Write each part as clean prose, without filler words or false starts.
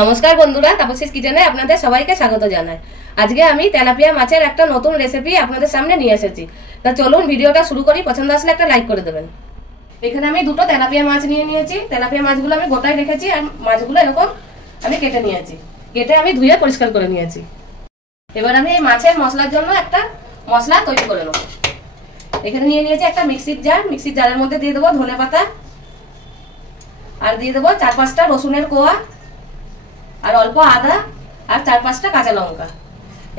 নমস্কার বন্ধুরা, তাপসীস কিচেনে আপনাদের সবাইকে স্বাগত জানাই। আজকে আমি তেলাপিয়া মাছের একটা নতুন রেসিপি আপনাদের সামনে নিয়ে এসেছি। তা চলুন ভিডিওটা শুরু করি। পছন্দ আসলে একটা লাইক করে দেবেন। এখানে আমি দুটো তেলাপিয়া মাছ নিয়ে নিয়েছি। তেলাপিয়া মাছগুলো আমি গোটায় রেখেছি আর মাছগুলো এরকম আমি কেটে নিয়েছি। কেটে আমি ধুয়ে পরিষ্কার করে নিয়েছি। এবার আমি এই মাছের মশলার জন্য একটা মশলা তৈরি করে নেব। এখানে নিয়ে নিয়েছি একটা মিক্সির জার। মিক্সির জারের মধ্যে দিয়ে দেবো ধনে পাতা আর দিয়ে দেবো 4-5টা রসুনের কোয়া আর অল্প আদা আর 4-5টা কাঁচা লঙ্কা।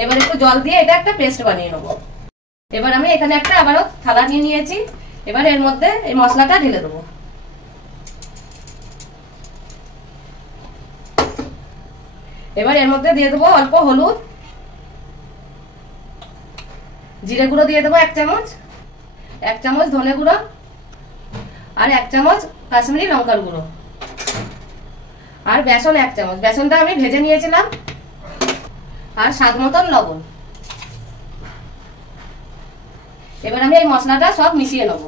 এবার একটু জল দিয়ে এটা একটা পেস্ট বানিয়ে নেব। এবার আমি এখানে একটা আবারও থালা নিয়ে নিয়েছি। এবার এর মধ্যে এই মশলাটা ঢেলে দেবো। এবার এর মধ্যে দিয়ে দেবো অল্প হলুদ, জিরে গুঁড়ো দিয়ে দেবো 1 চামচ, 1 চামচ ধনে গুঁড়ো আর 1 চামচ কাশ্মীরি লঙ্কার গুঁড়ো আর বেসন 1 চামচ। বেসনটা আমি ভেজে নিয়েছিলাম। আর স্বাদ মতন লবণ। এবার আমি এই মশলাটা সব মিশিয়ে নেব।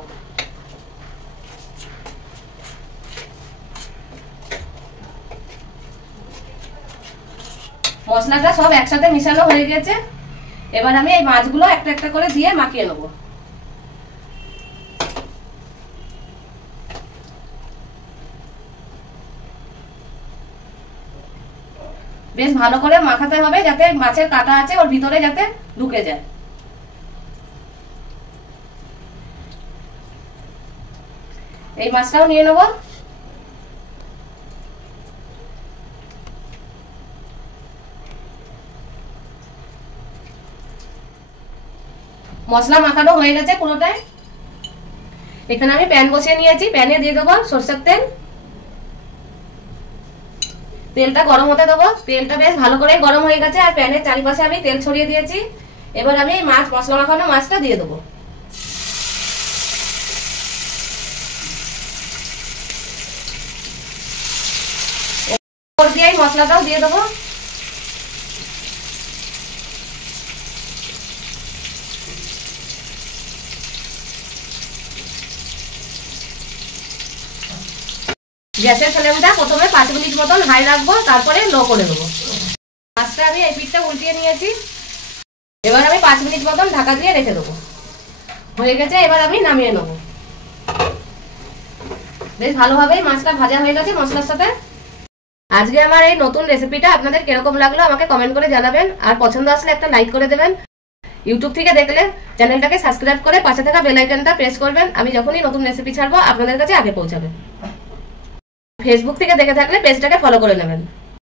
মশলাটা সব একসাথে মিশানো হয়ে গেছে। এবার আমি এই মাছগুলো একটা একটা করে দিয়ে মাখিয়ে নেব। বেশ ভালো করে মাখাতে হবে যাতে মাছের কাঁটা আছে ওর ভিতরে যাতে ঢুকে যায়। এই মাছটাও নিয়ে নেব। মশলা মাখানো হয়ে গেছে পুরোটাই। এখানে আমি প্যান বসিয়ে নিয়েছি। প্যানে দিয়ে দেবো সরষের তেল। তেলটা গরম হতে দেবো। তেলটা বেশ ভালো করে গরম হয়ে গেছে আর প্যানের চারিপাশে আমি তেল ছড়িয়ে দিয়েছি। এবার আমি মাছ মশলা মাখানো মাছটা দিয়ে দেবো। ওপর দিয়ে এই মশলাটাও দিয়ে দেবো। গ্যাসের ফ্লেমটা প্রথমে 5 মিনিট মতন হাই রাখবো, তারপরে লো করে দেবো। মাছটা আমি এই পিঠটা উল্টিয়ে নিয়েছি। এবার আমি 5 মিনিট মতন ঢাকা দিয়ে রেখে দেবো। হয়ে গেছে, এবার আমি নামিয়ে নেবো। বেশ ভালোভাবেই মাছটা ভাজা হয়ে গেছে মশলার সাথে। আজকে আমার এই নতুন রেসিপিটা আপনাদের কিরকম লাগলো আমাকে কমেন্ট করে জানাবেন। আর পছন্দ আসলে একটা লাইক করে দেবেন। ইউটিউব থেকে দেখলে চ্যানেলটাকে সাবস্ক্রাইব করে পাশে থাকা বেল আইকনটা প্রেস করবেন। আমি যখনই নতুন রেসিপি ছাড়বো আপনাদের কাছে আগে পৌঁছাবে। ফেসবুক থেকে দেখে থাকলে পেজটাকে ফলো করে নেবেন।